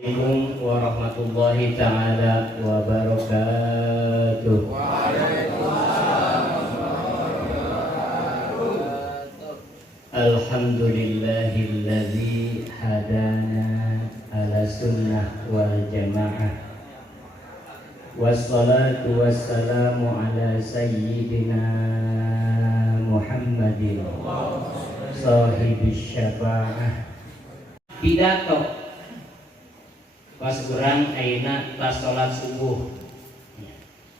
Assalamualaikum warahmatullahi ta'ala wabarakatuh. Alhamdulillahilladzi hadana ala sunnah wal jamaah. Wassalatu wassalamu ala sayyidina Muhammadin sahibis syafa'ah. Pidato pas kurang ayeuna pas sholat subuh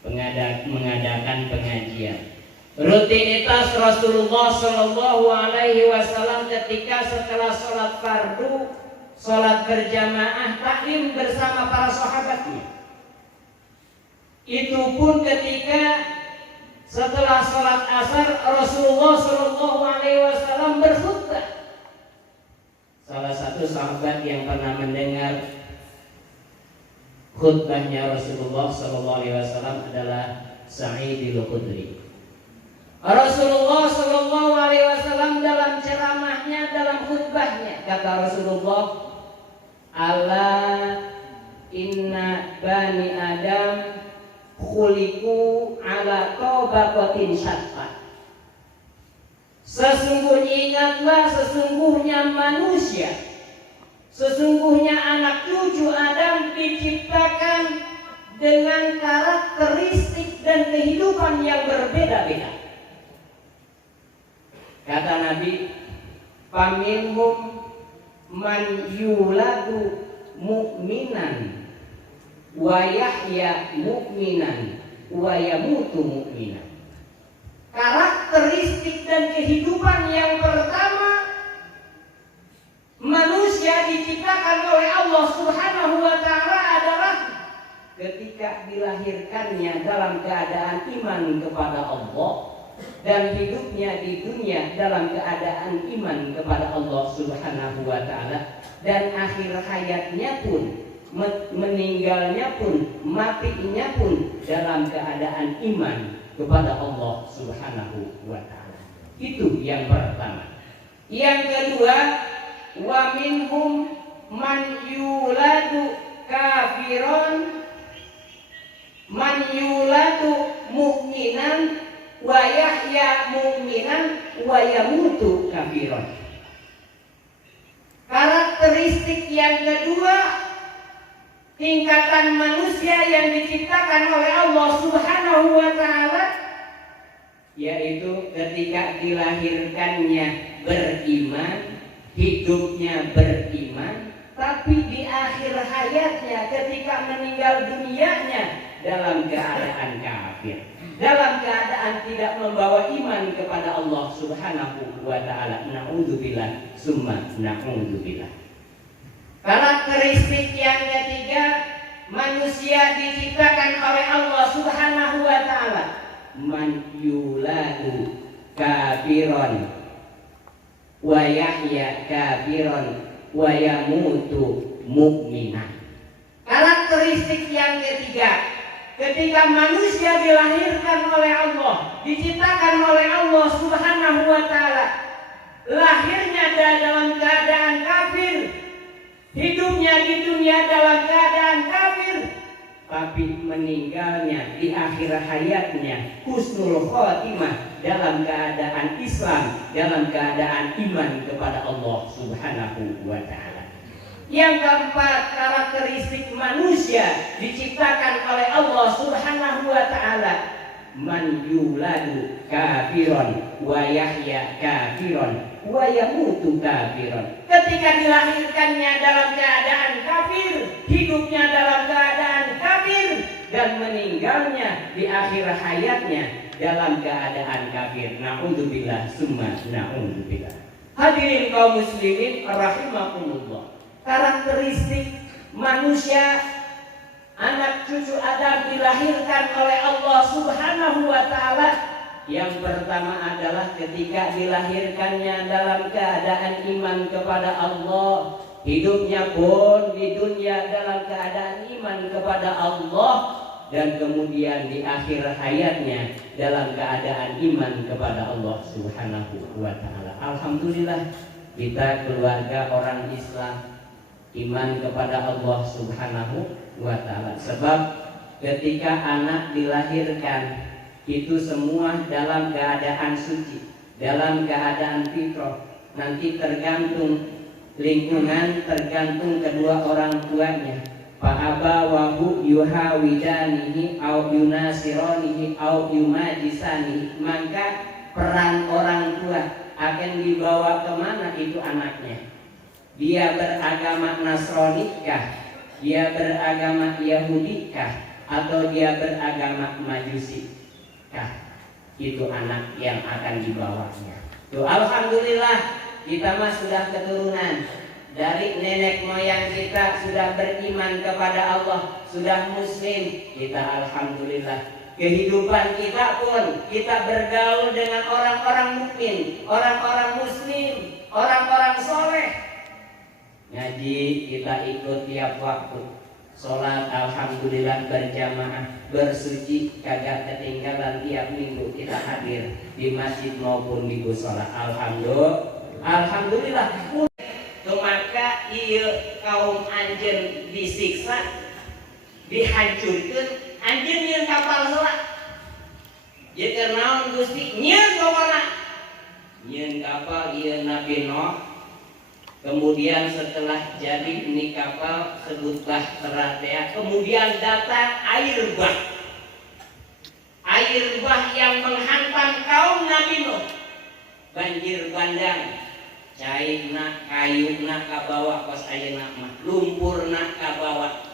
mengadakan pengajian. Rutinitas Rasulullah Shallallahu Alaihi Wasallam ketika setelah sholat fardu, sholat berjamaah, taklim bersama para sahabatnya. Itu pun ketika setelah sholat asar Rasulullah Shallallahu Alaihi Wasallam berkhutbah. Salah satu sahabat yang pernah mendengar khutbahnya Rasulullah Sallallahu Alaihi Wasallam adalah Sa'idul Khudri. Rasulullah Sallallahu Alaihi Wasallam dalam ceramahnya, dalam khutbahnya, kata Rasulullah, "Ala inna bani Adam khuliqu ala tabaqatin syatta." Sesungguhnya ingatlah, sesungguhnya manusia, sesungguhnya anak cucu Adam diciptakan dengan karakteristik dan kehidupan yang berbeda-beda. Kata Nabi, "Faminhum man yuladu mu'minan wa yahya mu'minan wa yamutu mu'minan." Karakteristik dan kehidupan yang pertama, manusia diciptakan oleh Allah Subhanahu wa Ta'ala adalah ketika dilahirkannya dalam keadaan iman kepada Allah dan hidupnya di dunia dalam keadaan iman kepada Allah Subhanahu wa Ta'ala, dan akhir hayatnya pun, meninggalnya pun, matinya pun dalam keadaan iman kepada Allah Subhanahu wa Ta'ala. Itu yang pertama. Yang kedua, wa minhum man yuladu kafiron man yuladu mu'minan wa yahya mu'minan wa yamutu kafiron. Karakteristik yang kedua, tingkatan manusia yang diciptakan oleh Allah Subhanahu wa Ta'ala, yaitu ketika dilahirkannya beriman, hidupnya beriman, tapi di akhir hayatnya ketika meninggal dunianya dalam keadaan kafir, dalam keadaan tidak membawa iman kepada Allah Subhanahu wa Ta'ala. Na'udzubillah summa na'udzubillah. Karakteristik yang ketiga, manusia diciptakan oleh Allah Subhanahu wa Ta'ala, man yuladu kafiron wa yahya kafiron wa yamutu mu'minan. Karakteristik yang ketiga, ketika manusia dilahirkan oleh Allah, diciptakan oleh Allah Subhanahu wa Ta'ala, lahirnya dalam keadaan kafir, hidupnya di dunia dalam keadaan kafir, tapi meninggalnya di akhir hayatnya husnul khotimah dalam keadaan Islam, dalam keadaan iman kepada Allah Subhanahu wa Ta'ala. Yang keempat, karakteristik manusia diciptakan oleh Allah Subhanahu wa Ta'ala, man yuladu kafiron wa yahya kafiron wa yamutu kafiron. Ketika dilahirkannya dalam keadaan kafir, hidupnya dalam keadaan kafir, dan meninggalnya di akhir hayatnya dalam keadaan kafir. Na'udzubillah summa na'udzubillah. Hadirin kaum muslimin rahimakumullah. Karakteristik manusia, anak cucu Adam dilahirkan oleh Allah Subhanahu wa Ta'ala. Yang pertama adalah ketika dilahirkannya dalam keadaan iman kepada Allah, hidupnya pun di dunia dalam keadaan iman kepada Allah, dan kemudian di akhir hayatnya dalam keadaan iman kepada Allah Subhanahu wa Ta'ala. Alhamdulillah, kita keluarga orang Islam, iman kepada Allah Subhanahu wa Ta'ala. Sebab ketika anak dilahirkan itu semua dalam keadaan suci, dalam keadaan fitrah. Nanti tergantung lingkungan, tergantung kedua orang tuanya. Fa'abawahu yuhawidanihi au yunasironihi au yumajisanihi. Maka peran orang tua akan dibawa kemana itu anaknya. Dia beragama Nasranikah, dia beragama Yahudikah, atau dia beragama Majusikah, itu anak yang akan dibawanya. Tuh, alhamdulillah kita mah sudah keturunan dari nenek moyang kita, sudah beriman kepada Allah, sudah muslim. Kita alhamdulillah. Kehidupan kita pun kita bergaul dengan orang-orang mukmin, orang-orang muslim, orang-orang soleh. Ngaji kita ikut tiap waktu, sholat alhamdulillah berjamaah, bersuci kagak ketinggalan, tiap minggu kita hadir di masjid maupun di mushola. Alhamdulillah. Maka ieu kaum anjeun disiksa, dihancurkeun, anjeun nyieun kapal heula. Ieu keur naon Gusti? Nyieun pokona. Nyieun kapal ieu Nabi Nuh. Kemudian setelah jadi ini kapal sebut Bahteratea, kemudian datang air bah. Air bah yang menghantam kaum Nabi Nuh. Banjir bandang, cairna, kayuna kabawa kos ayeuna mah, lumpurna kabawa.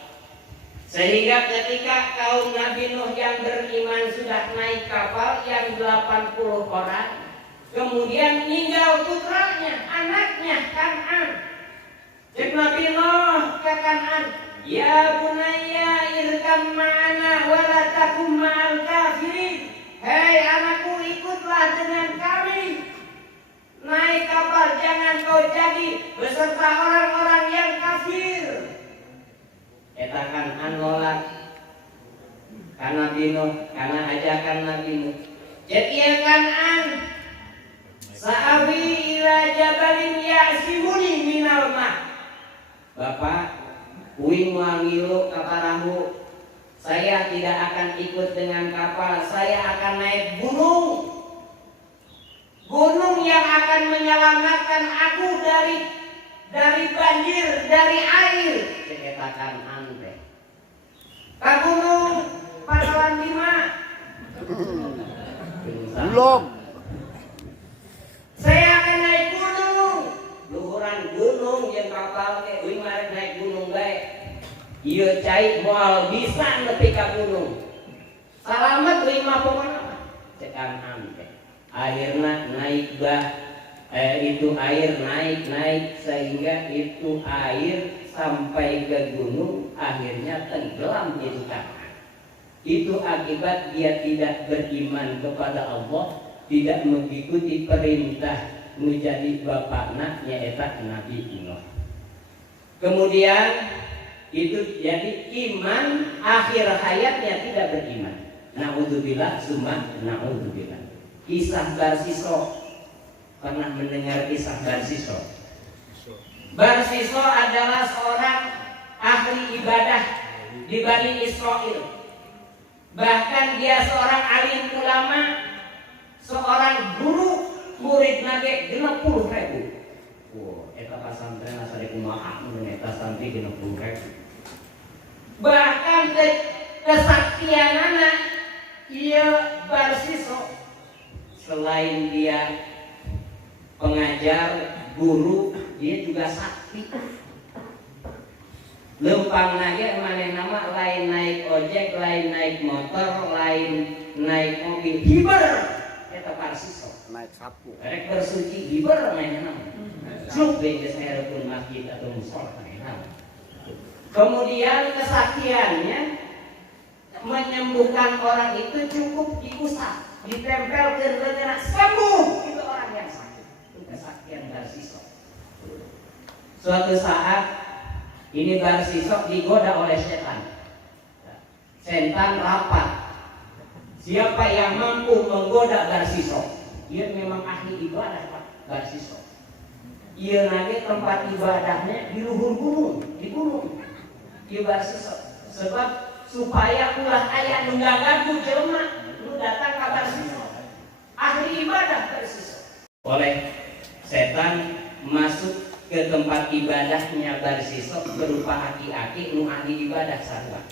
Sehingga ketika kaum Nabi Nuh yang beriman sudah naik kapal yang 80 orang, kemudian meninggal putranya, anaknya Kan'an. Cek Nabi Nuh ke Kan'an, ya bunayya irkam ma'ana wala takum ma'al kafirin. Hei anakku, ikutlah dengan kami. Naik kapal, jangan kau jadi beserta orang-orang yang kafir. Eta Kan'an nolak karena Nabi Nuh, karena ajakan Nabi Nuh. Jadi ya Kan'an, sa'awi ila jabalin ya'simuni minal ma'. Bapak, uing wangilu kaparahu. Saya tidak akan ikut dengan kapal, saya akan naik gunung. Gunung yang akan menyelamatkan aku dari banjir, dari air. Ceketakan ante. Ka gunung Pangkalan 5. Belum. Saya akan naik gunung. Luhuran gunung yang kapal ke uing mari naik gunung bae. Ieu cai moal bisa nepi ka gunung. Salamet uing mah pokona cekan ante. Akhirnya naik bah, itu air naik sehingga itu air sampai ke gunung, akhirnya tenggelam itu Kan'an. Itu akibat dia tidak beriman kepada Allah, tidak mengikuti perintah menjadi bapakna nyaeta Nabi Nuh. Kemudian itu jadi iman, akhir hayatnya tidak beriman. Na'udzubillah summa na'udzubillah. Kisah Barsiso, pernah mendengar kisah Barsiso? Barsiso adalah seorang ahli ibadah di Bani Israel. Bahkan dia seorang alim ulama, seorang guru, murid nage 60.000. Wow, eta pasantren asal kumaha mun eta santri 60.000. Bahkan kesaktianana ieu Barsiso, selain dia pengajar, guru, dia juga sakti. Lempang nage maneh nama lain naik ojek, lain naik motor, lain naik mobil, hiber. Eta Barsiso Naik sapu. rek bersuci hiber maneh nama. Juk geus hareupeun masjid atau mushola maneh nama. Kemudian kesaktiannya menyembuhkan orang itu cukup diusap, ditempel ke lehernya, sembuh. Itu orang yang sakit. Itu kesaktian Barsiso. Suatu saat ini Barsiso digoda oleh setan. Setan rapat. Siapa yang mampu menggoda Barsiso? Dia memang ahli ibadah Pak Barsiso. Ieu nage tempat ibadahnya di luhur gunung, di gunung. Ieu Barsisok. Sebab supaya ulah aya nu ganggu jelema nu datang ka Barsisok. Ahli ibadah Barsisok. Oleh setan masuk ke tempat ibadahnya Barsisok berupa aki-aki nu ahli ibadah sarua.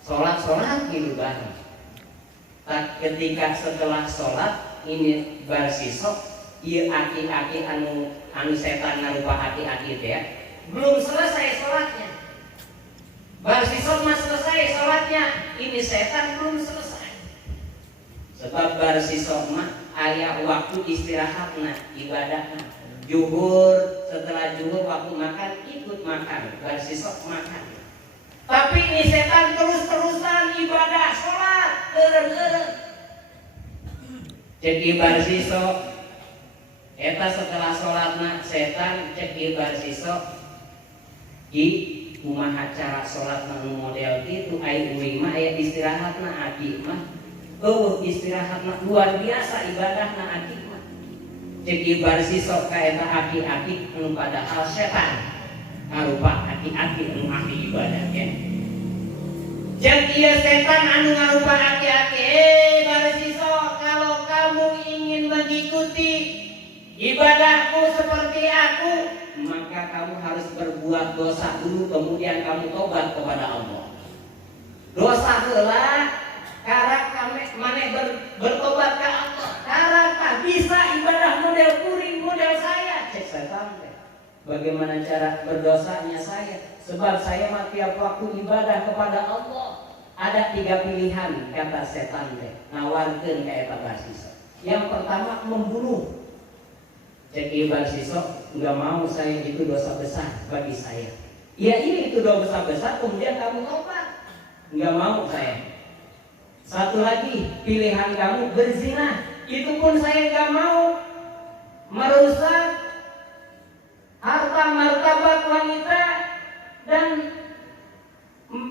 Salat di bareng. Ketika setelah salat ini Barsisok ieu aki-aki anu setan ngarupa aki-aki teh belum selesai salatnya. Barsisok mah selesai salatnya, ini setan belum selesai. Sebab Barsisok mah aya waktu istirahatna, ibadahna. Zuhur, setelah zuhur waktu makan ikut makan, Barsisok makan. Tapi ini setan terus-terusan ibadah salat, eureun-eureun. Jadi Barsisok eta setelah sholatna setan cek ieu Barsisok di kumaha cara sholatna nu model kitu ai uing mah aya istirahatna adi mah istirahatna luar biasa ibadahna adi mah cek ieu Barsisok ka eta aki-aki anu padahal setan ngarupa aki-aki anu ahli ibadah ken cek ieu setan anu ngarupa aki-aki Barsisok kalau kamu ingin mengikuti ibadahku seperti aku, maka kamu harus berbuat dosa dulu, kemudian kamu tobat kepada Allah. Dosa heula, karena kami maneh bertobat ke Allah. Karena tak bisa ibadah model kuring, model saya. Cek setan teh. Bagaimana cara berdosanya saya? Sebab saya mah tiap waktu ibadah kepada Allah. Ada 3 pilihan kata setan teh. Nawarkeun ka eta Barsisok. Yang pertama membunuh. Cek ieu Barsisok, nggak mau saya itu dosa besar bagi saya. Ya ini itu dosa besar, kemudian kamu tobat. Nggak mau saya. Satu lagi pilihan kamu berzina, itu pun saya nggak mau. Merusak harta martabat wanita dan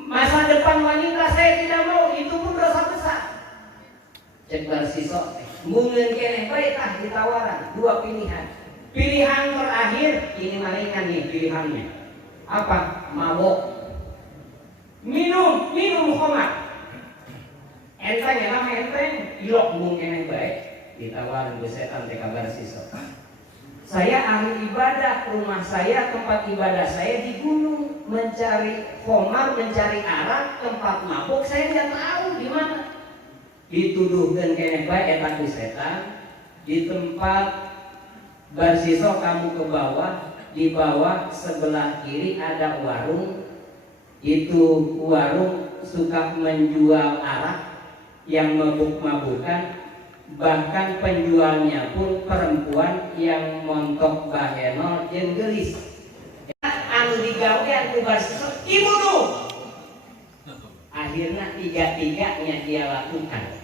masa depan wanita saya tidak mau, itu pun dosa besar. Cek Barsisok. Mungkin keneh bae tah ditawaran 2 pilihan. Pilihan terakhir ini malingan nih pilihannya. Apa? Mabok. Minum khamar. Enteng ya nama enteng, ilok mung keneh bae ditawaran ku setan teh ka Barsisok. Saya ahli ibadah, rumah saya, tempat ibadah saya di gunung, mencari khamar, mencari arak, tempat mabok saya enggak tahu di mana. Dituduhkan keneh bae eta ku setan. Di tempat Barsisok kamu ke bawah, di bawah sebelah kiri ada warung. Itu warung suka menjual arak yang mabuk-mabukan, bahkan penjualnya pun perempuan yang montok bahenol jeung geulis. Anu digawean ku Barsisok dibunuh. Akhirnya 3-tiganya dia lakukan.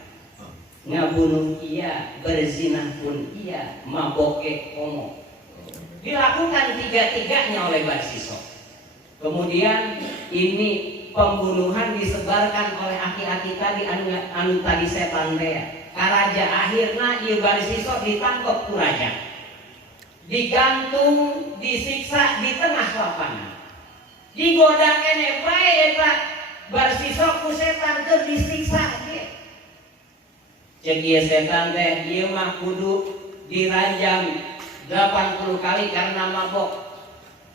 Ngabunuh iya, berzina pun iya, maboke homo. Dilakukan 3-tiganya oleh Barsisok. Kemudian ini pembunuhan disebarkan oleh aki-aki tadi anu tadi setan teh. Karaja akhirnya ieu Barsisok ditangkap ku raja. Digantung, disiksa di tengah lapangan. Digoda keneh bae eta Barsisok ku setan keur disiksa ge. Cek ieu setan teh ieu mah kudu dirajam 80 kali karena mabok.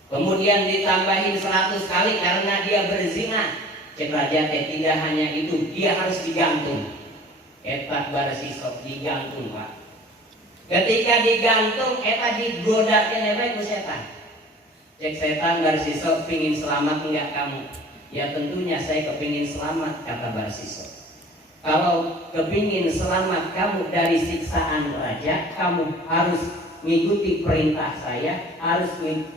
Kemudian ditambahin 100 kali karena dia berzina. Cek raja teh tidak hanya itu, dia harus digantung. Eta Barsisok digantung, Pak. Ketika digantung eta digoda keneh bae ku setan. Cek setan Barsisok pingin selamat enggak kamu? Ya tentunya saya kepingin selamat, kata Barsisok. Kalau kepingin selamat kamu dari siksaan raja, kamu harus mengikuti perintah saya, harus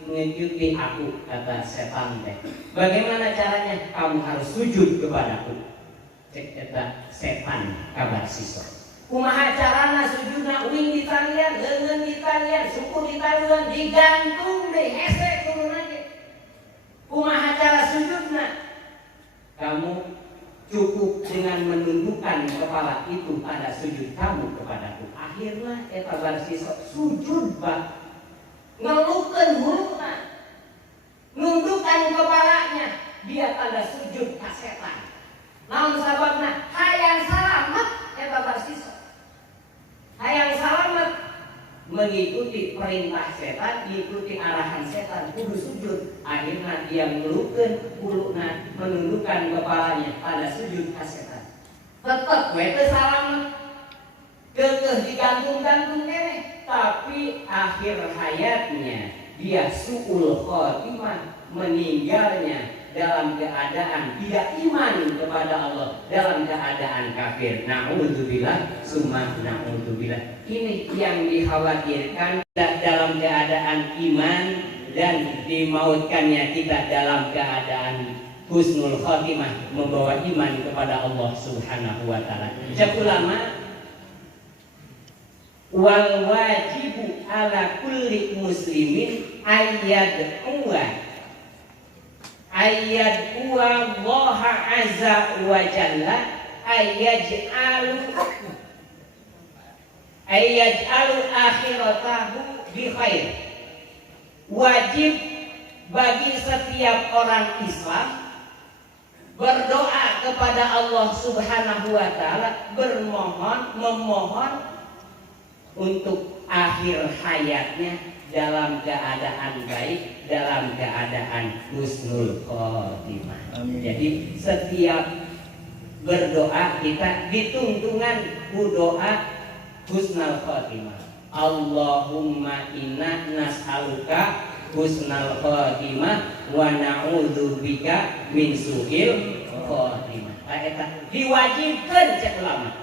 mengikuti aku, kata setan teh. Bagaimana caranya? Kamu harus sujud kepadaku. Cek eta setan ka Barsisok. Kumaha carana sujudna? Uing ditalian, leungeun ditalian, suku ditalian, digantung deh hese turun aja. Kumaha cara sujudna? Kamu cukup dengan menundukkan kepala itu pada sujud kamu kepadaku. Akhirnya eta Barsisok sujud, Pak. ngelukeun hurufna, nundukkan kepalanya, dia tanda sujud ka setan. Namun sababna hayang salamet eta barsisa. Hayang salamet mengikuti perintah setan, mengikuti arahan setan, kudu sujud. Akhirnya dia ngelukeun kuluna, menundukkan kepalanya pada sujud ka setan. Tetep we teu salamet. Keukeuh digantung-gantung keneh, tapi akhir hayatnya dia su'ul khotimah, meninggalnya dalam keadaan tidak iman kepada Allah, dalam keadaan kafir. Na'udzubillah, summa na'udzubillah. Ini yang dikhawatirkan dalam keadaan iman dan dimautkannya kita dalam keadaan husnul khotimah, membawa iman kepada Allah Subhanahu wa taala. Syekh ulama, wal wajibu ala kulli muslimin ayat Allah azza wa jalla ayaj'alu akhiratahu bi khair. Wajib bagi setiap orang Islam berdoa kepada Allah Subhanahu wa taala, memohon untuk akhir hayatnya dalam keadaan baik, dalam keadaan husnul khotimah. Jadi setiap berdoa kita ditungtungan doa husnul khotimah. Allahumma inna nas'aluka husnul khotimah wa na'udzubika min su'il khotimah. Eta diwajibkeun cek ulama.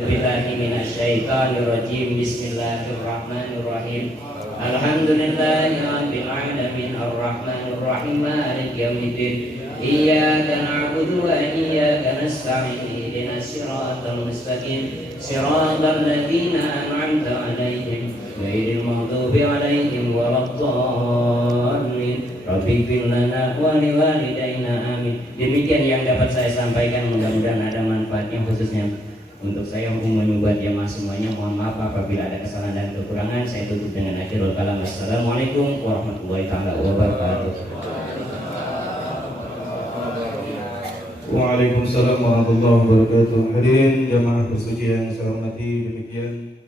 Billahi minasyaitonirrajim. Bismillahirrahmanirrahim. Alhamdulillahi rabbil alamin arrahmanir rahim maliki yaumiddin. Iyyaka na'budu wa iyyaka nasta'in. Ihdinas siratal mustaqim. Siratal ladzina an'amta 'alaihim ghairil maghdubi 'alaihim waladdallin. Rabbighfir lana wa liwalidayna amin. Demikian yang dapat saya sampaikan, mudah-mudahan ada manfaatnya, khususnya untuk saya membuat jamaah semuanya. Mohon maaf apabila ada kesalahan dan kekurangan. Saya tutup dengan akhirul kalam. Assalamualaikum warahmatullahi taala wabarakatuh. Waalaikumsalam warahmatullahi wabarakatuh. Hadirin jamaah bersuci yang saya hormati, demikian